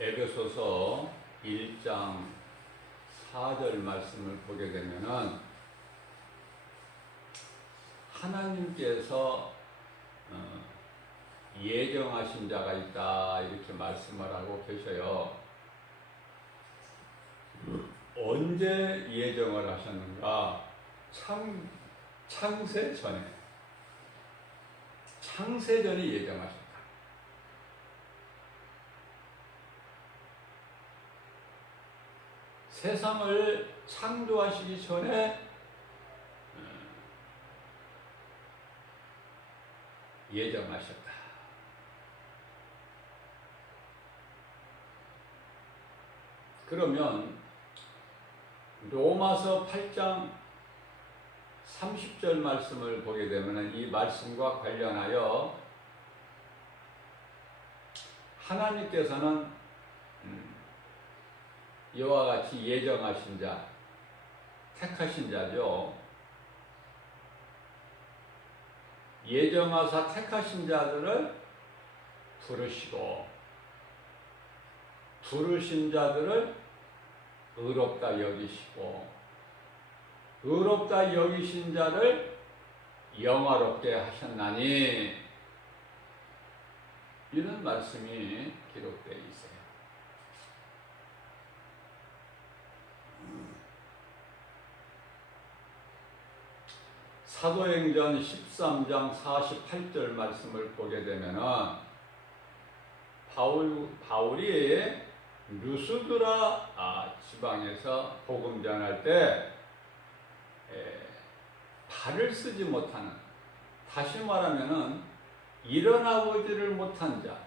에베소서 1장 4절 말씀을 보게 되면은 하나님께서 예정하신 자가 있다 이렇게 말씀을 하고 계셔요. 언제 예정을 하셨는가? 창세 전에 예정하셨다. 세상을 창조하시기 전에 예정하셨다. 그러면 로마서 8장 30절 말씀을 보게 되면 이 말씀과 관련하여 하나님께서는 이와 같이 예정하신 자, 택하신 자죠. 예정하사 택하신 자들을 부르시고 부르신 자들을 의롭다 여기시고 의롭다 여기신 자를 영화롭게 하셨나니 이런 말씀이 기록되어 있어요. 사도행전 13장 48절 말씀을 보게 되면은 바울이 루스드라 지방에서 복음 전할 때 발을 쓰지 못하는, 다시 말하면은 일어나보지를 못한 자,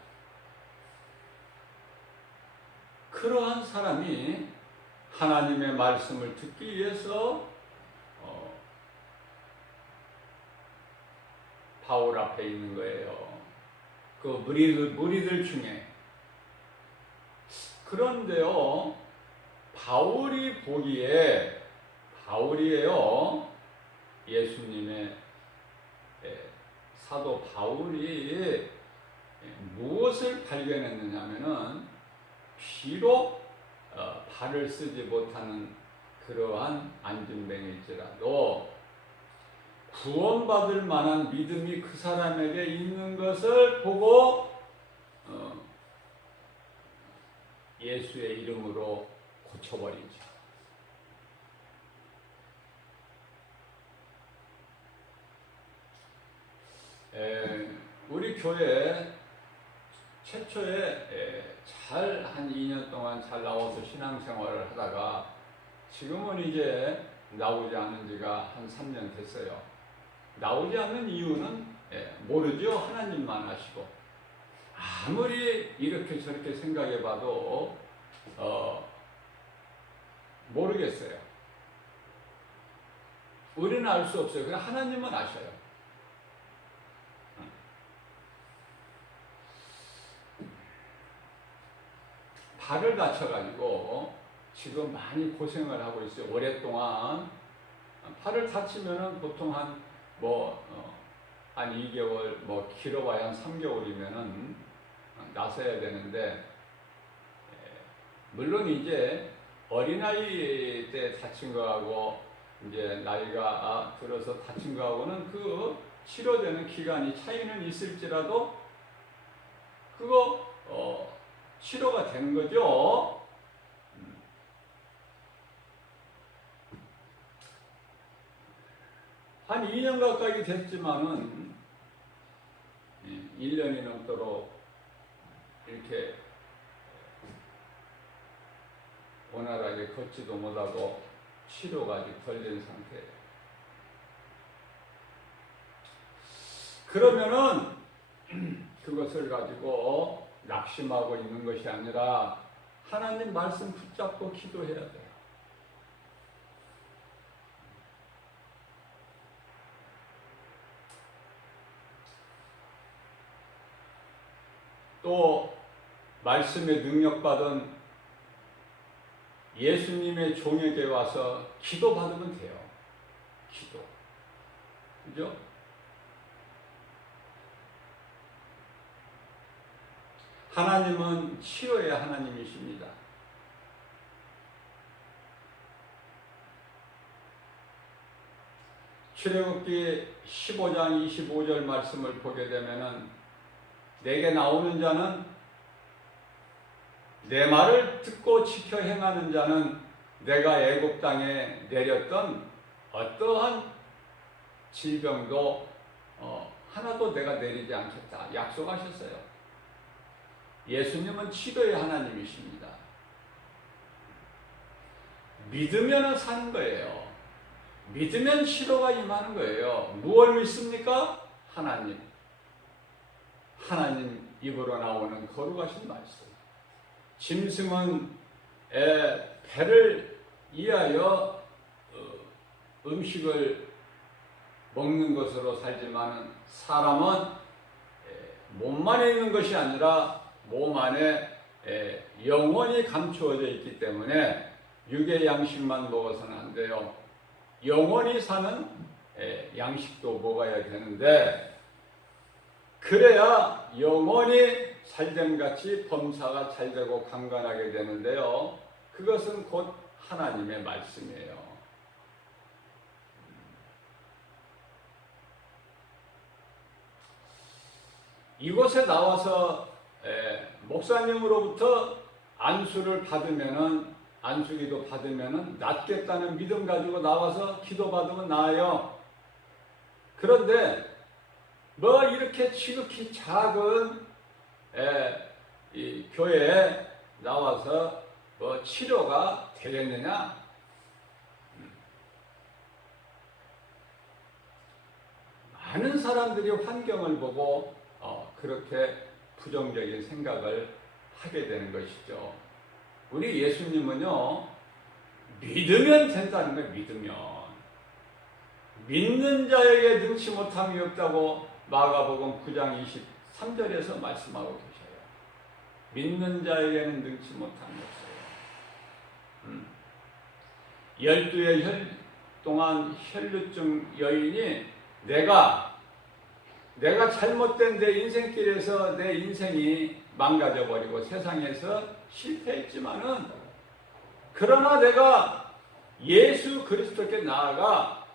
그러한 사람이 하나님의 말씀을 듣기 위해서 바울 앞에 있는 거예요. 그 무리들 중에. 그런데요, 바울이 보기에 바울이에요. 예수님의 사도 바울이 무엇을 발견했느냐면은 비록 발을 쓰지 못하는 그러한 안진뱅일지라도 구원받을 만한 믿음이 그 사람에게 있는 것을 보고 예수의 이름으로 고쳐버리죠. 우리 교회 최초에 잘 한 2년 동안 잘 나와서 신앙생활을 하다가 지금은 이제 나오지 않은 지가 한 3년 됐어요. 나오지 않는 이유는 모르죠. 하나님만 아시고. 아무리 이렇게 저렇게 생각해 봐도 모르겠어요. 우리는 알 수 없어요. 그냥 하나님은 아셔요. 발을 다쳐가지고 지금 많이 고생을 하고 있어요. 오랫동안. 팔을 다치면은 보통 한 2개월, 길어봐야 한 3개월이면은 나서야 되는데, 물론 이제 어린아이 때 다친 거하고 이제 나이가 들어서 다친 거하고는 그 치료되는 기간이 차이는 있을지라도 그거 치료가 된 거죠. 한 2년 가까이 됐지만은 1년이 넘도록 이렇게 원활하게 걷지도 못하고 치료가 아직 덜 된 상태예요. 그러면은 그것을 가지고 낙심하고 있는 것이 아니라 하나님 말씀 붙잡고 기도해야 돼요. 또 말씀에 능력받은 예수님의 종에게 와서 기도 받으면 돼요. 기도. 그죠? 하나님은 치료의 하나님이십니다. 출애굽기 15장 25절 말씀을 보게 되면은 내게 나오는 자는 내 말을 듣고 지켜 행하는 자는 내가 애굽 땅에 내렸던 어떠한 질병도 하나도 내가 내리지 않겠다 약속하셨어요. 예수님은 치료의 하나님이십니다. 믿으면 사는 거예요. 믿으면 치료가 임하는 거예요. 무엇을 믿습니까? 하나님. 하나님 입으로 나오는 거룩하신 말씀. 짐승은 배를 이하여 음식을 먹는 것으로 살지만 사람은 몸만 있는 것이 아니라 몸 안에 영혼이 감추어져 있기 때문에 육의 양식만 먹어서는 안 돼요. 영혼이 사는 양식도 먹어야 되는데 그래야 영혼이 잘됨같이 범사가 잘되고 강건하게 되는데요. 그것은 곧 하나님의 말씀이에요. 이곳에 나와서 목사님으로부터 안수를 받으면은 안수기도 받으면은 낫겠다는 믿음 가지고 나와서 기도 받으면 나아요. 그런데 뭐 이렇게 지극히 작은 이 교회에 나와서 뭐 치료가 되겠느냐? 많은 사람들이 환경을 보고 그렇게 부정적인 생각을 하게 되는 것이죠. 우리 예수님은요, 믿으면 된다는 거예요. 믿는 자에게 능치 못함이 없다고 마가복음 9장 23절에서 말씀하고 계셔요. 믿는 자에게는 능치 못함이 없어요. 12의 동안 혈루증 여인이 내가 잘못된 내 인생길에서 내 인생이 망가져버리고 세상에서 실패했지만은 그러나 내가 예수 그리스도께 나아가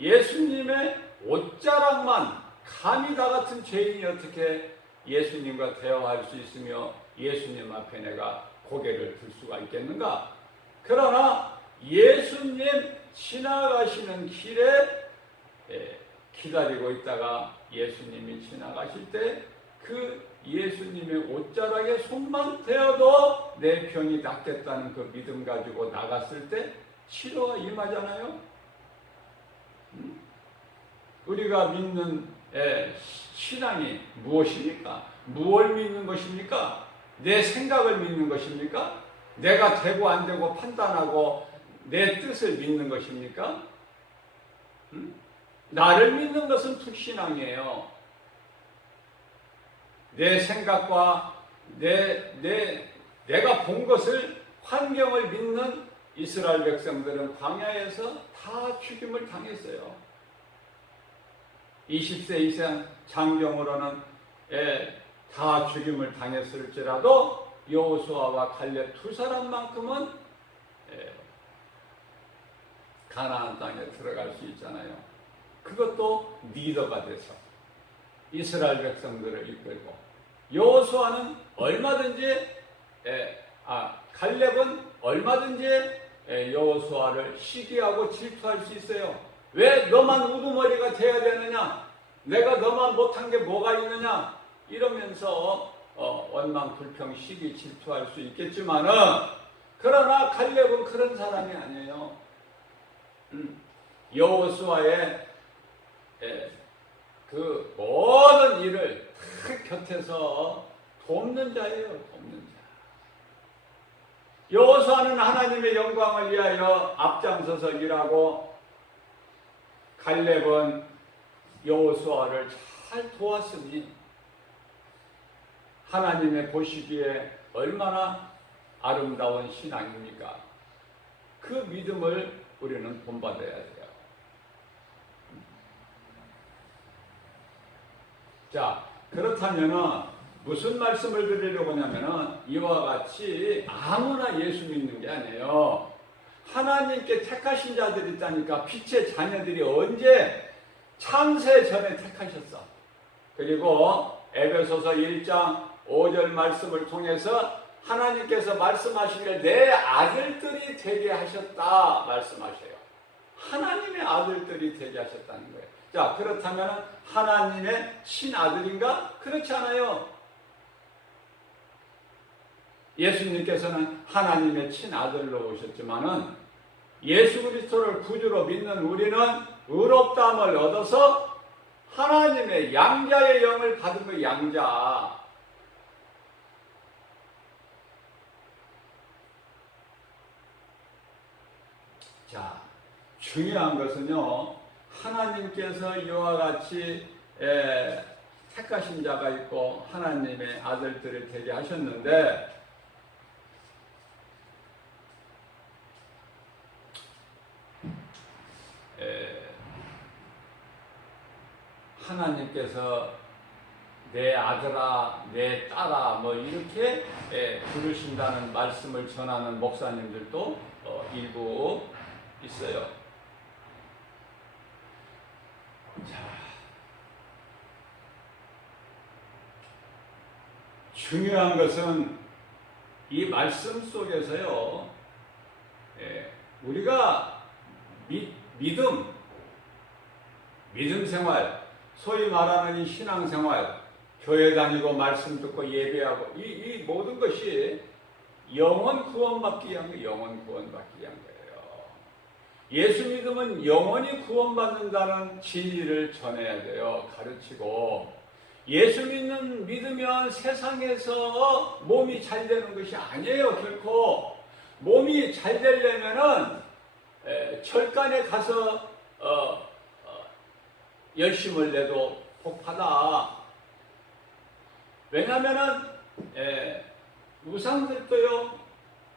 예수님의 옷자락만 감히 나 같은 죄인이 어떻게 예수님과 대화할 수 있으며 예수님 앞에 내가 고개를 들 수가 있겠는가? 그러나 예수님 지나가시는 길에 기다리고 있다가 예수님이 지나가실 때 그 예수님의 옷자락에 손만 대어도 내 병이 낫겠다는 그 믿음 가지고 나갔을 때 치료가 임하잖아요. 우리가 믿는 신앙이 무엇입니까? 무엇을 믿는 것입니까? 내 생각을 믿는 것입니까? 내가 되고 안 되고 판단하고 내 뜻을 믿는 것입니까? 나를 믿는 것은 불신앙이에요. 내 생각과 내가 본 것을 환경을 믿는 이스라엘 백성들은 광야에서 다 죽임을 당했어요. 20세 이상 장정으로는 다 죽임을 당했을지라도 여호수아와 갈렙 두 사람만큼은 가나안 땅에 들어갈 수 있잖아요. 그것도 리더가 돼서 이스라엘 백성들을 이끌고 여호수아는 얼마든지 갈렙은 얼마든지 여호수아를 시기하고 질투할 수 있어요. 왜 너만 우두머리가 돼야 되느냐? 내가 너만 못한 게 뭐가 있느냐? 이러면서 원망, 불평, 시기, 질투할 수 있겠지만은 그러나 갈렙은 그런 사람이 아니에요. 여호수아의 그 모든 일을 다 곁에서 돕는 자예요. 돕는 자. 여호수아는 하나님의 영광을 위하여 앞장서서 일하고 갈렙은 여호수아를 잘 도왔으니 하나님의 보시기에 얼마나 아름다운 신앙입니까? 그 믿음을 우리는 본받아야 돼요. 자, 그렇다면은 무슨 말씀을 드리려고 하냐면은 이와 같이 아무나 예수 믿는 게 아니에요. 하나님께 택하신 자들이 있다니까. 빛의 자녀들이 언제 창세 전에 택하셨어. 그리고 에베소서 1장 5절 말씀을 통해서 하나님께서 말씀하시길 내 아들들이 되게 하셨다 말씀하셔요. 하나님의 아들들이 되게 하셨다는 거예요. 자, 그렇다면 하나님의 친아들인가? 그렇지 않아요. 예수님께서는 하나님의 친아들로 오셨지만은 예수 그리스도를 구주로 믿는 우리는 의롭다함을 얻어서 하나님의 양자의 영을 받은 그 양자. 자, 중요한 것은요, 하나님께서 이와 같이 택하신 자가 있고 하나님의 아들들을 되게 하셨는데, 하나님께서 내 아들아, 내 딸아, 뭐 이렇게 부르신다는 말씀을 전하는 목사님들도 일부 있어요. 자, 중요한 것은 이 말씀 속에서요, 우리가 믿음 생활, 소위 말하는 이 신앙생활, 교회 다니고 말씀 듣고 예배하고 이 모든 것이 영원 구원받기 위한 거예요. 영원 구원받기 위한 거예요. 예수 믿으면 영원히 구원받는다는 진리를 전해야 돼요. 가르치고. 예수 믿으면 세상에서 몸이 잘 되는 것이 아니에요. 결코. 몸이 잘 되려면은 절간에 가서 열심을 내도 복하다. 왜냐하면은 우상들도요,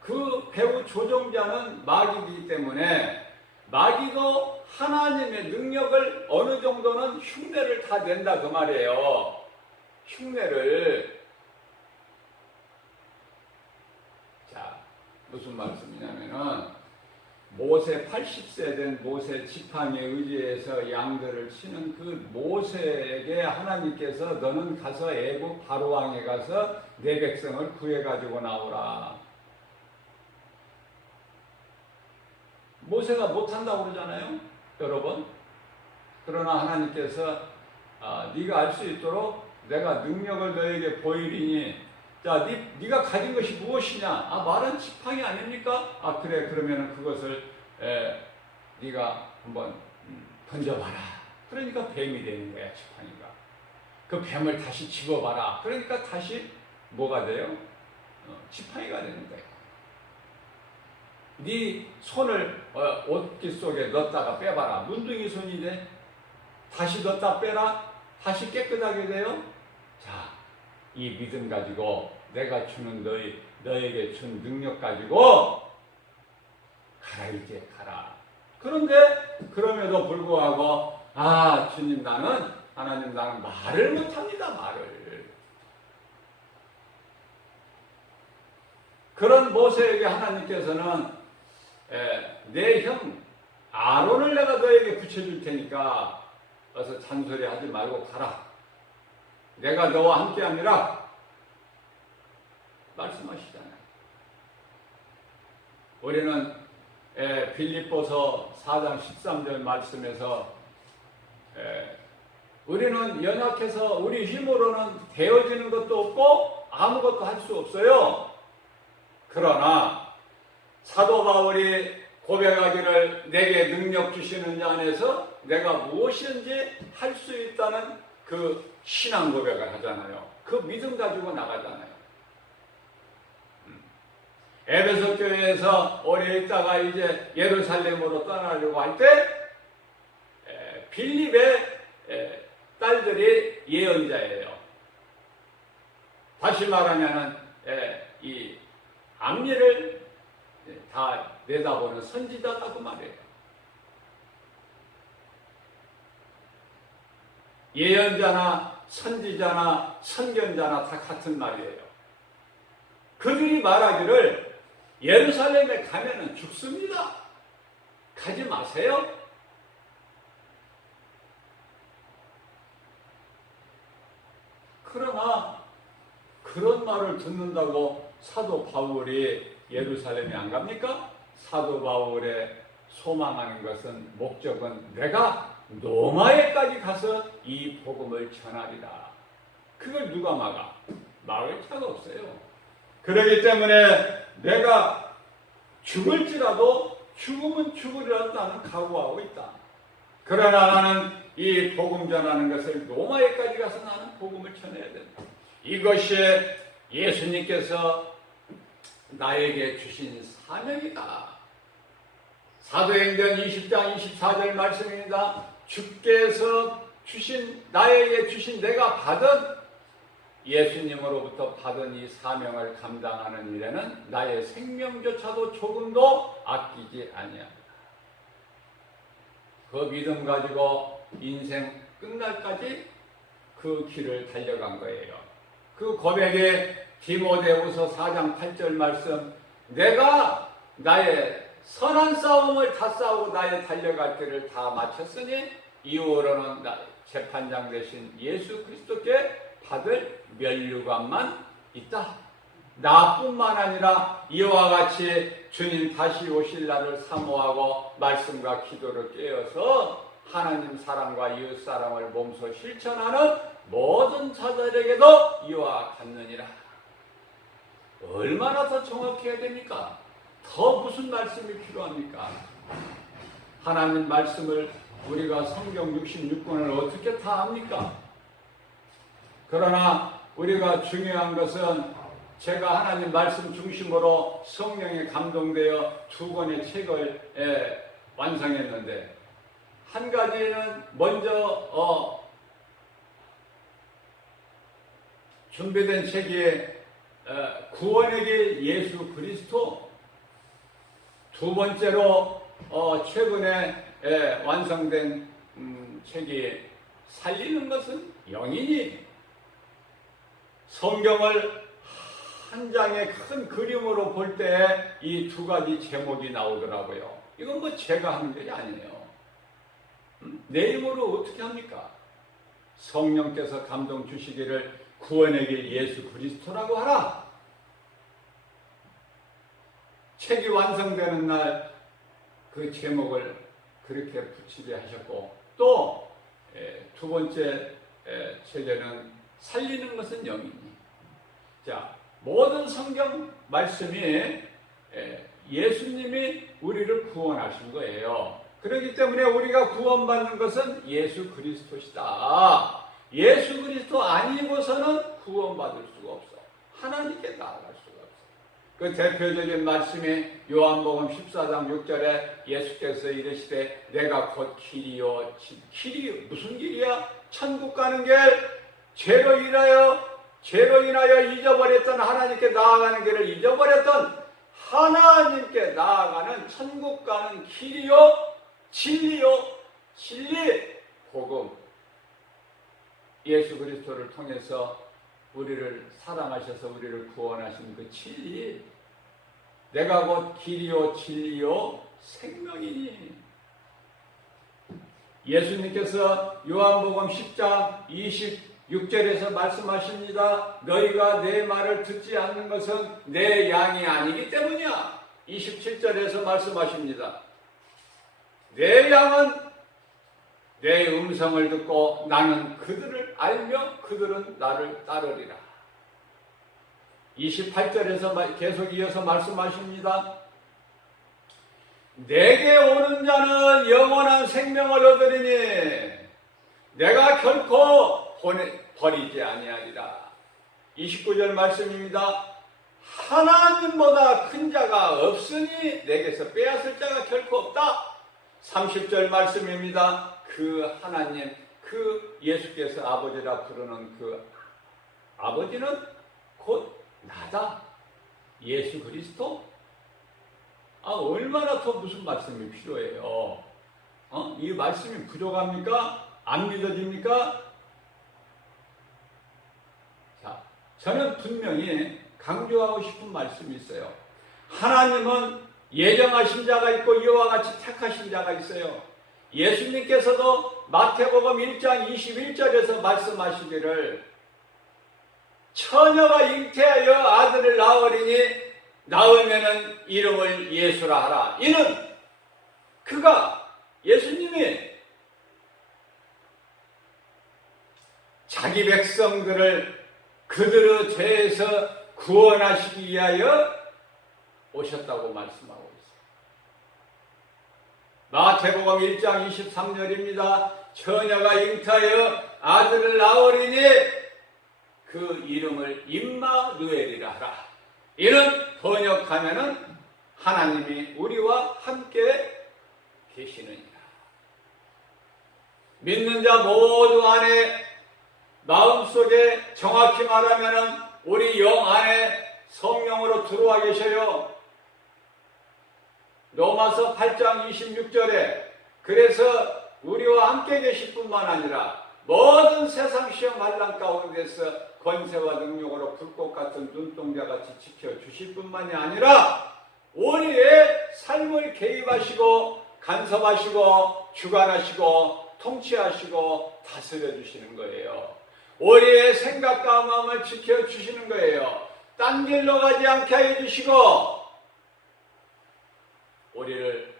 그 배우 조종자는 마귀이기 때문에 마귀도 하나님의 능력을 어느 정도는 흉내를 다 낸다 그 말이에요. 흉내를. 자, 무슨 말씀이냐면은 모세 80세 된 모세 지팡이에 의지해서 양들을 치는 그 모세에게 하나님께서 너는 가서 애굽 바로왕에 가서 내 백성을 구해가지고 나오라. 모세가 못한다고 그러잖아요, 여러분. 그러나 하나님께서 네가 알 수 있도록 내가 능력을 너에게 보이리니, 자, 네가 가진 것이 무엇이냐? 말은 지팡이 아닙니까? 그래, 그러면 그것을 네가 한번 던져봐라. 그러니까 뱀이 되는 거야, 지팡이가. 그 뱀을 다시 집어봐라. 그러니까 다시 뭐가 돼요? 지팡이가 되는 거야. 네 손을 옷깃 속에 넣었다가 빼봐라. 문둥이 손이 돼. 다시 넣었다 빼라. 다시 깨끗하게 돼요. 자, 이 믿음 가지고 내가 주는 너에게 준 능력 가지고 가라, 이제 가라. 그런데 그럼에도 불구하고 주님 하나님 나는 말을 못합니다. 말을. 그런 모세에게 하나님께서는 내 형 아론을 내가 너에게 붙여줄 테니까 어서 잔소리하지 말고 가라. 내가 너와 함께하니라 말씀하시잖아요. 우리는 빌립보서 4장 13절 말씀에서 우리는 연약해서 우리 힘으로는 되어지는 것도 없고 아무것도 할 수 없어요. 그러나 사도 바울이 고백하기를 내게 능력 주시는 자 안에서 내가 무엇이든지 할 수 있다는 그 신앙 고백을 하잖아요. 그 믿음 가지고 나가잖아요. 에베소 교회에서 오래 있다가 이제 예루살렘으로 떠나려고 할 때 빌립의 딸들이 예언자예요. 다시 말하면은 이 앞일을 다 내다보는 선지자라고 말해요. 예언자나 선지자나 선견자나 다 같은 말이에요. 그들이 말하기를 예루살렘에 가면은 죽습니다. 가지 마세요. 그러나 그런 말을 듣는다고 사도 바울이 예루살렘에 안 갑니까? 사도 바울의 소망하는 것은, 목적은 내가 로마에까지 가서 이 복음을 전하리라. 그걸 누가 막아? 막을 자가 없어요. 그렇기 때문에 내가 죽을지라도 죽으면 죽으리라도 나는 각오하고 있다. 그러나 나는 이 복음 전하는 것을 로마에까지 가서 나는 복음을 전해야 된다. 이것이 예수님께서 나에게 주신 사명이다. 사도행전 20장 24절 말씀입니다. 주께서 나에게 주신 내가 받은, 예수님으로부터 받은 이 사명을 감당하는 일에는 나의 생명조차도 조금도 아끼지 아니합니다. 그 믿음 가지고 인생 끝날까지 그 길을 달려간 거예요. 그 고백에 디모데후서 4장 8절 말씀, 내가 나의 선한 싸움을 다 싸우고 나의 달려갈 길을 다 마쳤으니 이후로는 재판장 되신 예수 그리스도께 받을 면류관만 있다. 나뿐만 아니라 이와 같이 주님 다시 오실 날을 사모하고 말씀과 기도를 깨어서 하나님 사랑과 이웃 사랑을 몸소 실천하는 모든 자들에게도 이와 같느니라. 얼마나 더 정확해야 됩니까? 더 무슨 말씀이 필요합니까? 하나님 말씀을 우리가 성경 66권을 어떻게 다 압니까? 그러나 우리가 중요한 것은, 제가 하나님 말씀 중심으로 성령에 감동되어 2권의 책을 완성했는데, 한 가지는 먼저 준비된 책이 구원의 길 예수 그리스도, 두 번째로 최근에 완성된 책이 살리는 것은 영이니, 성경을 한 장의 큰 그림으로 볼 때 이 두 가지 제목이 나오더라고요. 이건 뭐 제가 하는 게 아니에요. 내 힘으로 어떻게 합니까? 성령께서 감동 주시기를 구원의 길 예수 그리스도라고 하라. 책이 완성되는 날 그 제목을 그렇게 붙이게 하셨고, 또 두 번째 책에는 살리는 것은 영이니. 자, 모든 성경 말씀이 예수님이 우리를 구원하신 거예요. 그렇기 때문에 우리가 구원받는 것은 예수 그리스도시다. 예수 그리스도 아니고서는 구원받을 수가 없어. 하나님께 나아갈 수가 없어. 그 대표적인 말씀이 요한복음 14장 6절에 예수께서 이르시되 내가 곧 길이요. 길이 무슨 길이야? 천국 가는 길. 죄로 인하여 잊어버렸던 하나님께 나아가는 길을 잊어버렸던 하나님께 나아가는 천국 가는 길이요, 진리, 복음. 예수 그리스도를 통해서 우리를 사랑하셔서 우리를 구원하신 그 진리. 내가 곧 길이요, 진리요, 생명이니. 예수님께서 요한복음 10장 26절에서 말씀하십니다. 너희가 내 말을 듣지 않는 것은 내 양이 아니기 때문이야. 27절에서 말씀하십니다. 내 양은 내 음성을 듣고 나는 그들을 알며 그들은 나를 따르리라. 28절에서 계속 이어서 말씀하십니다. 내게 오는 자는 영원한 생명을 얻으리니 내가 결코 버리지 아니하리라. 29절 말씀입니다. 하나님보다 큰 자가 없으니 내게서 빼앗을 자가 결코 없다. 30절 말씀입니다. 그 하나님, 그 예수께서 아버지라 부르는 그 아버지는 곧 나다. 예수 그리스도. 얼마나 더 무슨 말씀이 필요해요? 이 말씀이 부족합니까? 안 믿어집니까? 저는 분명히 강조하고 싶은 말씀이 있어요. 하나님은 예정하신 자가 있고 이와 같이 택하신 자가 있어요. 예수님께서도 마태복음 1장 21절에서 말씀하시기를 처녀가 잉태하여 아들을 낳으리니 낳으면은 이름을 예수라 하라. 이는 그가 예수님이 자기 백성들을 그들의 죄에서 구원하시기 위하여 오셨다고 말씀하고 있습니다. 마태복음 1장 23절입니다. 처녀가 잉태하여 아들을 낳으리니 그 이름을 임마누엘이라 하라. 이는 번역하면은 하나님이 우리와 함께 계시느니라. 믿는 자 모두 안에 마음속에 정확히 말하면은 우리 영 안에 성령으로 들어와 계셔요. 로마서 8장 26절에 그래서 우리와 함께 계실 뿐만 아니라 모든 세상 시험 환난 가운데서 권세와 능력으로 불꽃 같은 눈동자같이 지켜주실 뿐만이 아니라 우리의 삶을 개입하시고 간섭하시고 주관하시고 통치하시고 다스려 주시는 거예요. 우리의 생각과 마음을 지켜주시는 거예요. 딴 길로 가지 않게 해주시고 우리를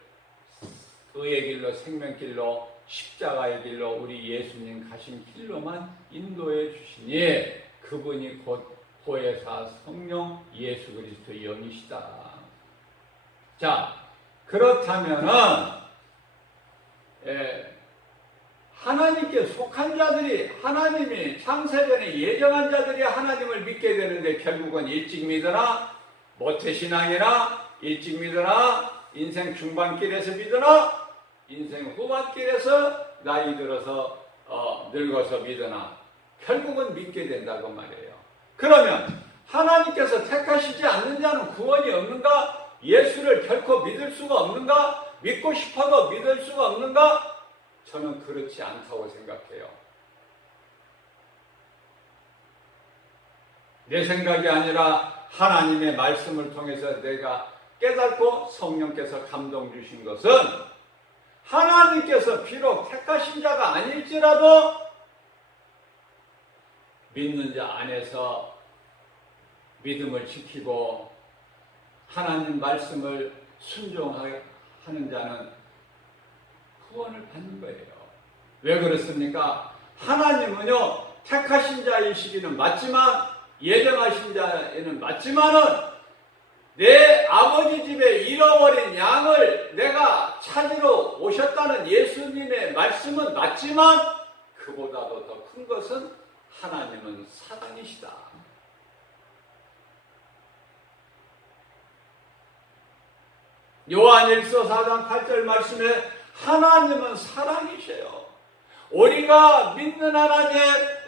의의 길로 생명길로 십자가의 길로 우리 예수님 가신 길로만 인도해 주시니 그분이 곧 보혜사 성령 예수 그리스도의 영이시다. 자, 그렇다면은 하나님께 속한 자들이 하나님이 창세전에 예정한 자들이 하나님을 믿게 되는데 결국은 일찍 믿으나 모태신앙이나 일찍 믿으나 인생 중반길에서 믿으나 인생 후반길에서 나이 들어서 늙어서 믿으나 결국은 믿게 된다고 말이에요. 그러면 하나님께서 택하시지 않는 자는 구원이 없는가? 예수를 결코 믿을 수가 없는가? 믿고 싶어도 믿을 수가 없는가? 저는 그렇지 않다고 생각해요. 내 생각이 아니라 하나님의 말씀을 통해서 내가 깨닫고 성령께서 감동 주신 것은 하나님께서 비록 택하신 자가 아닐지라도 믿는 자 안에서 믿음을 지키고 하나님 말씀을 순종하는 자는 구원을 받는 거예요. 왜 그렇습니까? 하나님은요, 택하신 자의 시기는 맞지만, 예정하신 자에는 맞지만은, 내 아버지 집에 잃어버린 양을 내가 찾으러 오셨다는 예수님의 말씀은 맞지만, 그보다도 더 큰 것은 하나님은 사랑이시다. 요한일서 4장 8절 말씀에 하나님은 사랑이셔요. 우리가 믿는 하나님,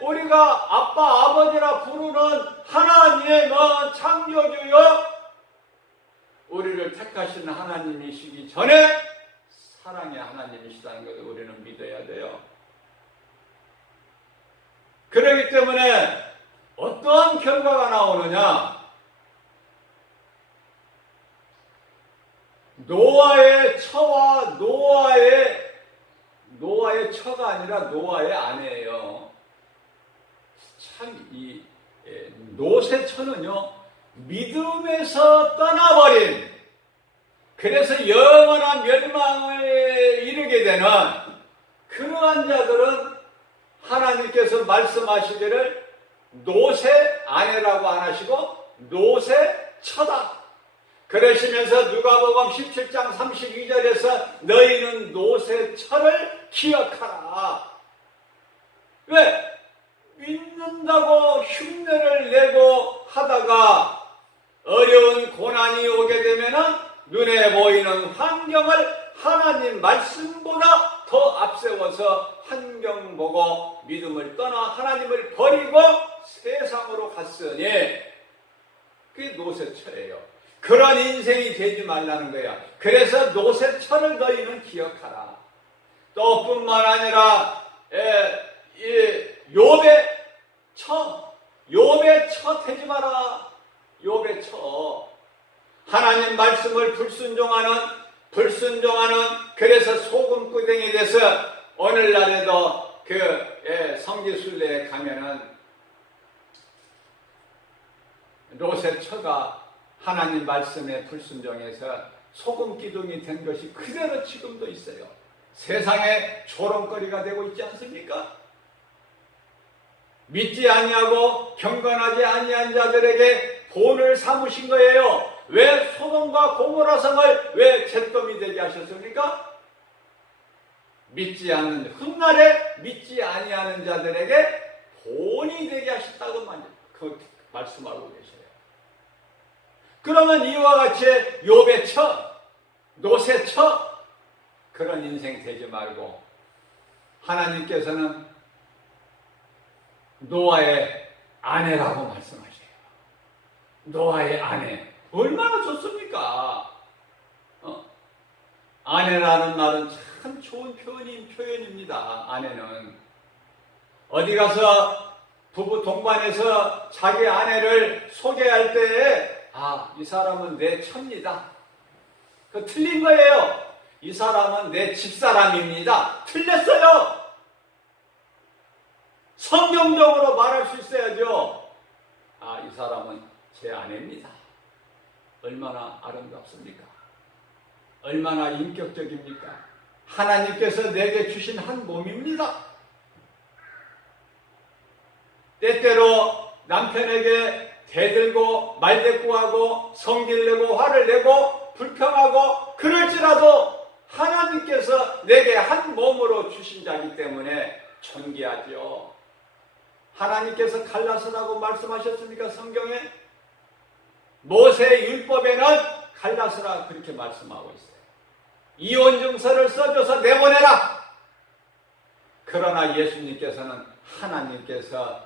우리가 아빠, 아버지라 부르는 하나님은 창조주여 우리를 택하신 하나님이시기 전에 사랑의 하나님이시다는 것을 우리는 믿어야 돼요. 그렇기 때문에 어떠한 결과가 나오느냐? 노아의 처와 노아의 처가 아니라 노아의 아내예요. 참 이 롯의 처는요, 믿음에서 떠나버린, 그래서 영원한 멸망을 이르게 되는 그러한 자들은 하나님께서 말씀하시기를 롯의 아내라고 안 하시고 롯의 처다. 그러시면서 누가복음 17장 32절에서 너희는 롯의 처를 기억하라. 왜? 믿는다고 흉내를 내고 하다가 어려운 고난이 오게 되면은 눈에 보이는 환경을 하나님 말씀보다 더 앞세워서 환경 보고 믿음을 떠나 하나님을 버리고 세상으로 갔으니 그게 롯의 처예요. 그런 인생이 되지 말라는 거야. 그래서 롯의 처를 너희는 기억하라. 또 뿐만 아니라 욥의 처, 욥의 처 되지 마라. 욥의 처. 하나님 말씀을 불순종하는 그래서 소금구덩이 돼서 오늘날에도 성지순례에 가면은 롯의 처가 하나님 말씀에 불순종해서 소금기둥이 된 것이 그대로 지금도 있어요. 세상에 조롱거리가 되고 있지 않습니까? 믿지 아니하고 경건하지 아니한 자들에게 본을 삼으신 거예요. 왜 소돔과 고모라 성을 왜 잿더미 되게 하셨습니까? 믿지 않는 훗날에 믿지 아니하는 자들에게 본이 되게 하셨다고 말씀하고 계세요. 그러면 이와 같이 욥의 처, 롯의 처 그런 인생 되지 말고 하나님께서는 노아의 아내라고 말씀하셔요. 노아의 아내 얼마나 좋습니까? 아내라는 말은 참 좋은 표현입니다. 아내는 어디 가서 부부 동반해서 자기 아내를 소개할 때에 이 사람은 내 처입니다. 그 틀린 거예요. 이 사람은 내 집사람입니다. 틀렸어요. 성경적으로 말할 수 있어야죠. 이 사람은 제 아내입니다. 얼마나 아름답습니까? 얼마나 인격적입니까? 하나님께서 내게 주신 한 몸입니다. 때때로 남편에게 대들고 말대꾸하고 성질내고 화를 내고 불평하고 그럴지라도 하나님께서 내게 한 몸으로 주신 자이기 때문에 존귀하죠. 하나님께서 갈라서라고 말씀하셨습니까? 성경에? 모세 율법에는 갈라서라 그렇게 말씀하고 있어요. 이혼 증서를 써줘서 내보내라. 그러나 예수님께서는 하나님께서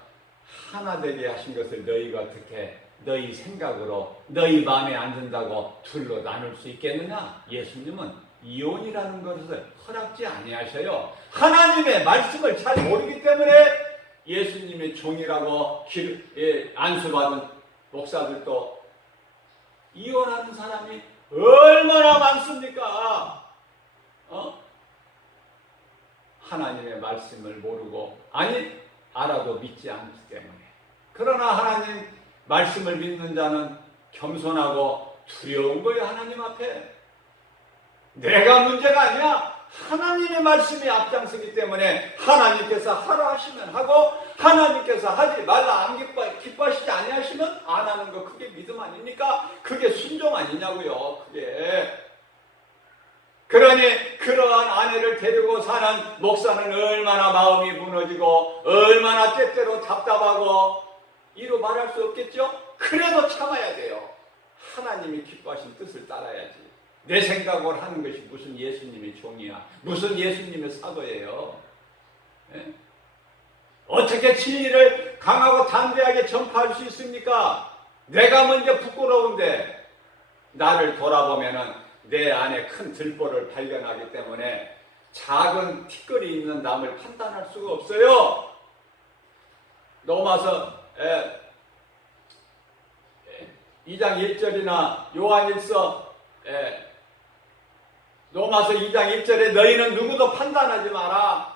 하나 되게 하신 것을 너희가 어떻게 너희 생각으로 너희 마음에 안 든다고 둘로 나눌 수 있겠느냐? 예수님은 이혼이라는 것을 허락지 아니하셔요. 하나님의 말씀을 잘 모르기 때문에 예수님의 종이라고 안수받은 목사들도 이혼하는 사람이 얼마나 많습니까? 하나님의 말씀을 모르고 알아도 믿지 않기 때문에. 그러나 하나님 말씀을 믿는 자는 겸손하고 두려운 거예요. 하나님 앞에. 내가 문제가 아니야. 하나님의 말씀이 앞장서기 때문에 하나님께서 하라 하시면 하고 하나님께서 하지 말라 안 기뻐하시지 아니하시면 안 하는 거 그게 믿음 아닙니까? 그게 순종 아니냐고요. 그게. 그러니 그러한 아내를 데리고 사는 목사는 얼마나 마음이 무너지고 얼마나 때때로 답답하고 이루 말할 수 없겠죠? 그래도 참아야 돼요. 하나님이 기뻐하신 뜻을 따라야지. 내 생각으로 하는 것이 무슨 예수님의 종이야. 무슨 예수님의 사도예요. 네? 어떻게 진리를 강하고 담대하게 전파할 수 있습니까? 내가 먼저 부끄러운데 나를 돌아보면은 내 안에 큰 들보를 발견하기 때문에 작은 티끌이 있는 남을 판단할 수가 없어요. 로마서 2장 1절이나 요한일서 로마서 2장 1절에 너희는 누구도 판단하지 마라.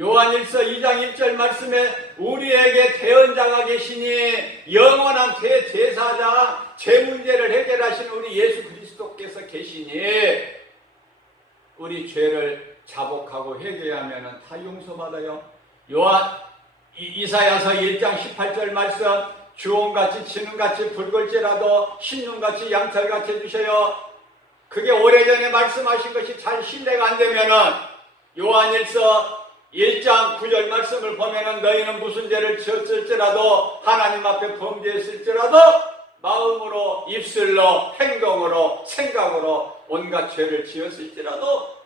요한일서 2장 1절 말씀에 우리에게 대언자가 계시니 영원한 대제사장 제 문제를 해결하신 우리 예수 그리스도께서 계시니 우리 죄를 자복하고 회개하면 다 용서받아요. 이사야서 1장 18절 말씀 주홍같이 진흥같이 붉을지라도 신눈같이 양털같이 해주셔요. 그게 오래전에 말씀하신 것이 잘 신뢰가 안 되면은 요한일서 1장 9절 말씀을 보면은 너희는 무슨 죄를 지었을지라도 하나님 앞에 범죄했을지라도 마음으로 입술로 행동으로 생각으로 온갖 죄를 지었을지라도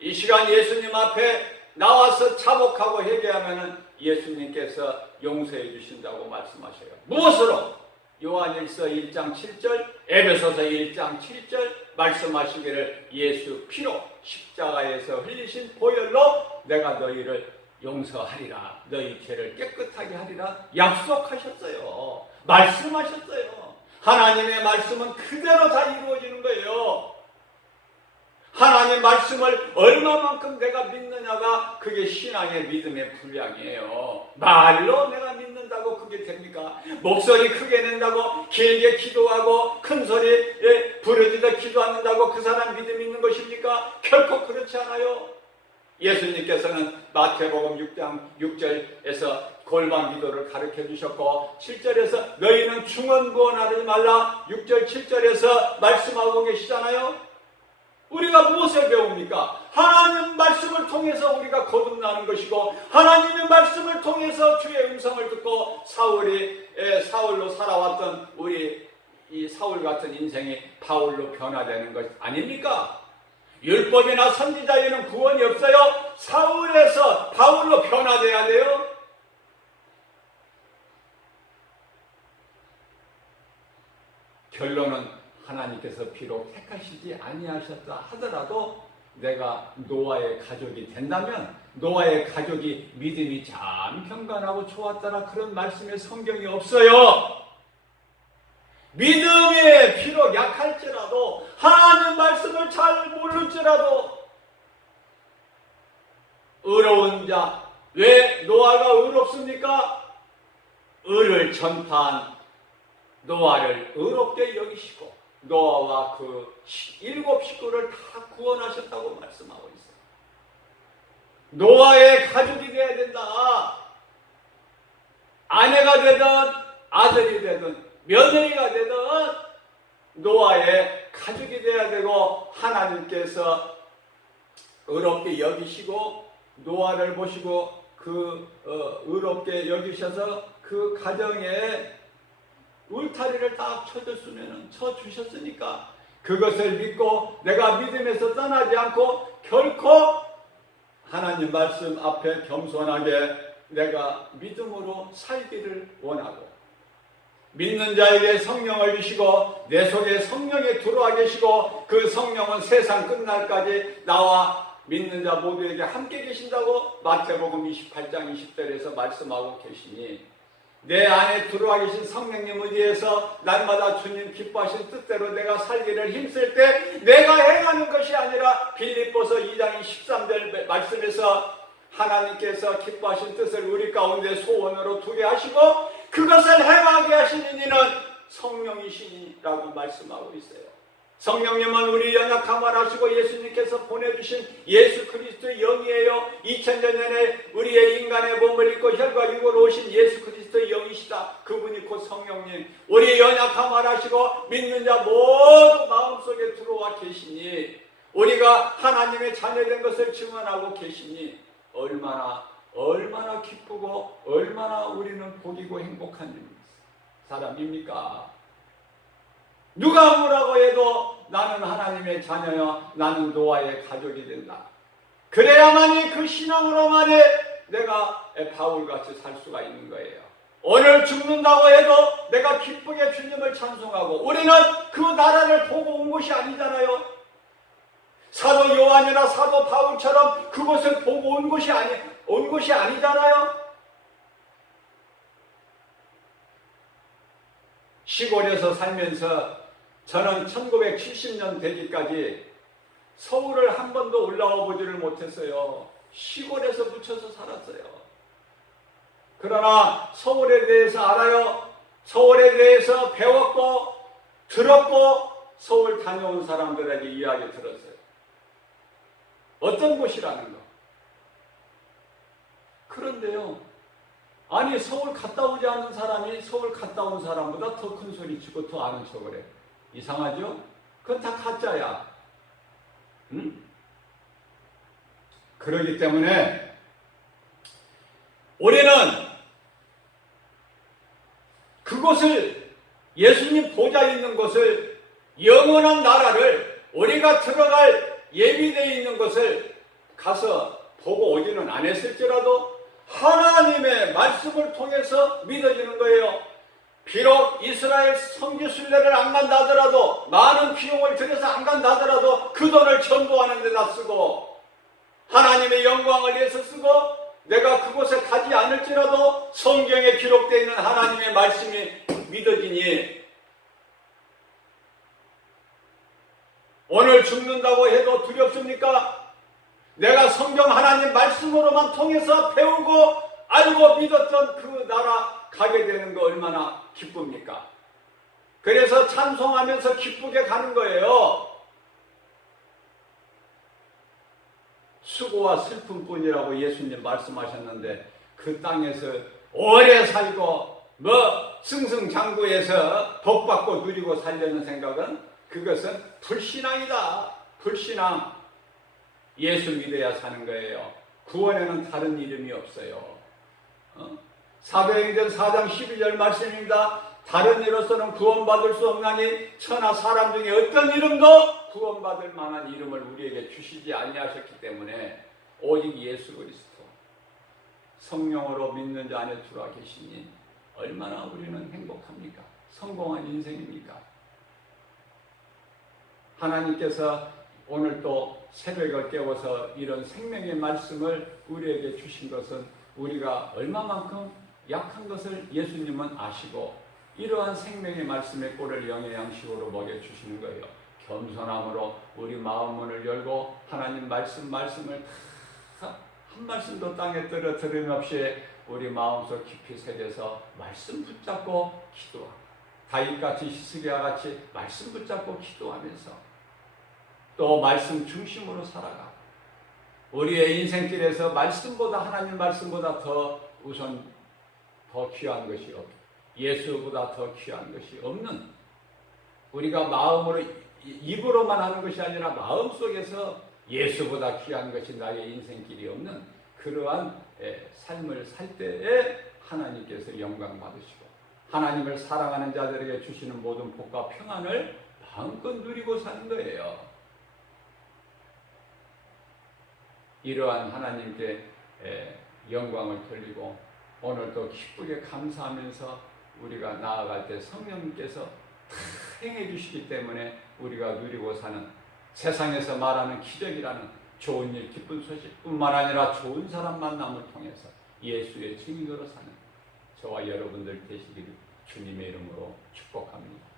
이 시간 예수님 앞에 나와서 자복하고 회개하면은 예수님께서 용서해 주신다고 말씀하셔요. 무엇으로? 요한일서 1장 7절, 에베소서 1장 7절 말씀하시기를 예수 피로 십자가에서 흘리신 보혈로 내가 너희를 용서하리라. 너희 죄를 깨끗하게 하리라. 약속하셨어요. 말씀하셨어요. 하나님의 말씀은 그대로 다 이루어지는 거예요. 하나님 말씀을 얼마만큼 내가 믿느냐가 그게 신앙의 믿음의 분량이에요. 말로 내가 믿는다고 그게 됩니까? 목소리 크게 낸다고 길게 기도하고 큰 소리에 부르짖어 기도한다고 그 사람 믿음 있는 것입니까? 결코 그렇지 않아요. 예수님께서는 마태복음 6장 6절에서 골방 기도를 가르쳐 주셨고 7절에서 너희는 중언부언하지 말라 6절 7절에서 말씀하고 계시잖아요. 우리가 무엇을 배웁니까? 하나님 말씀을 통해서 우리가 거듭나는 것이고 하나님의 말씀을 통해서 주의 음성을 듣고 사울로 살아왔던 우리 이 사울 같은 인생이 바울로 변화되는 것 아닙니까? 율법이나 선지자에는 구원이 없어요. 사울에서 바울로 변화돼야 돼요. 결론은 하나님께서 비록 택하시지 아니하셨다 하더라도 내가 노아의 가족이 된다면 노아의 가족이 믿음이 참 평간하고 좋았다라 그런 말씀에 성경이 없어요. 믿음이 비록 약할지라도 하나님 말씀을 잘 모를지라도 의로운 자, 왜 노아가 의롭습니까? 의를 전파한 노아를 의롭게 여기시고 노아와 그 7 식구를 다 구원하셨다고 말씀하고 있어요. 노아의 가족이 되어야 된다. 아내가 되든 아들이 되든 며느리가 되든 노아의 가족이 되어야 되고 하나님께서 의롭게 여기시고 노아를 보시고 의롭게 여기셔서 그 가정에 울타리를 딱 쳐주셨으니까 그것을 믿고 내가 믿음에서 떠나지 않고 결코 하나님 말씀 앞에 겸손하게 내가 믿음으로 살기를 원하고 믿는 자에게 성령을 주시고 내 속에 성령이 들어와 계시고 그 성령은 세상 끝날까지 나와 믿는 자 모두에게 함께 계신다고 마태복음 28장 20절에서 말씀하고 계시니 내 안에 들어와 계신 성령님 의지해서 날마다 주님 기뻐하신 뜻대로 내가 살기를 힘쓸 때 내가 행하는 것이 아니라 빌립보서 2장 13절 말씀에서 하나님께서 기뻐하신 뜻을 우리 가운데 소원으로 두게 하시고 그것을 행하게 하시는 이는 성령이시니라고 말씀하고 있어요. 성령님은 우리 연약함을 아시고 예수님께서 보내주신 예수 그리스도의 영이에요. 2000년 전에 우리의 인간의 몸을 입고 혈과 육으로 오신 예수 그리스도의 영이시다. 그분이 곧 성령님. 우리 연약함을 아시고 믿는 자 모두 마음속에 들어와 계시니 우리가 하나님의 자녀된 것을 증언하고 계시니 얼마나 기쁘고 얼마나 우리는 복이고 행복한 사람입니까? 누가 뭐라고 해도 나는 하나님의 자녀여 나는 노아의 가족이 된다. 그래야만이 그 신앙으로만이 내가 바울같이 살 수가 있는 거예요. 오늘 죽는다고 해도 내가 기쁘게 주님을 찬송하고 우리는 그 나라를 보고 온 것이 아니잖아요. 사도 요한이나 사도 바울처럼 그것을 보고 온 것이 아니잖아요. 시골에서 살면서 저는 1970년 되기까지 서울을 한 번도 올라와 보지를 못했어요. 시골에서 묻혀서 살았어요. 그러나 서울에 대해서 알아요. 서울에 대해서 배웠고 들었고 서울 다녀온 사람들에게 이야기 들었어요. 어떤 곳이라는 거. 그런데요. 아니 서울 갔다 오지 않은 사람이 서울 갔다 온 사람보다 더 큰 소리 치고 더 아는 척을 해. 이상하죠? 그건 다 가짜야. 응? 그렇기 때문에 우리는 그곳을 예수님 보좌 있는 곳을 영원한 나라를 우리가 들어갈 예비되어 있는 것을 가서 보고 오지는 않았을지라도 하나님의 말씀을 통해서 믿어지는 거예요. 비록 이스라엘 성지 순례를 안 간다 하더라도 많은 비용을 들여서 안 간다 하더라도 그 돈을 전도하는 데다 쓰고 하나님의 영광을 위해서 쓰고 내가 그곳에 가지 않을지라도 성경에 기록되어 있는 하나님의 말씀이 믿어지니 오늘 죽는다고 해도 두렵습니까? 내가 성경 하나님 말씀으로만 통해서 배우고 알고 믿었던 그 나라 가게 되는 거 얼마나 기쁩니까? 그래서 찬송하면서 기쁘게 가는 거예요. 수고와 슬픔뿐이라고 예수님 말씀하셨는데 그 땅에서 오래 살고 승승장구해서 복받고 누리고 살려는 생각은 그것은 불신앙이다. 불신앙. 예수 믿어야 사는 거예요. 구원에는 다른 이름이 없어요. 사도행전 4장 12절 말씀입니다. 다른 이로서는 구원받을 수 없나니 천하 사람 중에 어떤 이름도 구원받을 만한 이름을 우리에게 주시지 아니하셨기 때문에 오직 예수 그리스도 성령으로 믿는 자 안에 들어와 계시니 얼마나 우리는 행복합니까? 성공한 인생입니까? 하나님께서 오늘 또 새벽을 깨워서 이런 생명의 말씀을 우리에게 주신 것은 우리가 얼마만큼 약한 것을 예수님은 아시고 이러한 생명의 말씀의 꼴을 영의 양식으로 먹여주시는 거예요. 겸손함으로 우리 마음 문을 열고 하나님 말씀을 다 한 말씀도 땅에 떨어뜨림 없이 우리 마음속 깊이 새겨서 말씀 붙잡고 기도하고 다윗같이 히스기야 같이 말씀 붙잡고 기도하면서 또 말씀 중심으로 살아가고 우리의 인생길에서 말씀보다 하나님 말씀보다 더 우선 더 귀한 것이 없고 예수보다 더 귀한 것이 없는 우리가 마음으로 입으로만 하는 것이 아니라 마음속에서 예수보다 귀한 것이 나의 인생길이 없는 그러한 삶을 살 때에 하나님께서 영광 받으시고 하나님을 사랑하는 자들에게 주시는 모든 복과 평안을 마음껏 누리고 사는 거예요. 이러한 하나님께 영광을 돌리고 오늘도 기쁘게 감사하면서 우리가 나아갈 때 성령님께서 다 행해 주시기 때문에 우리가 누리고 사는 세상에서 말하는 기적이라는 좋은 일, 기쁜 소식뿐만 아니라 좋은 사람 만남을 통해서 예수의 증인으로 사는 저와 여러분들 되시기를 주님의 이름으로 축복합니다.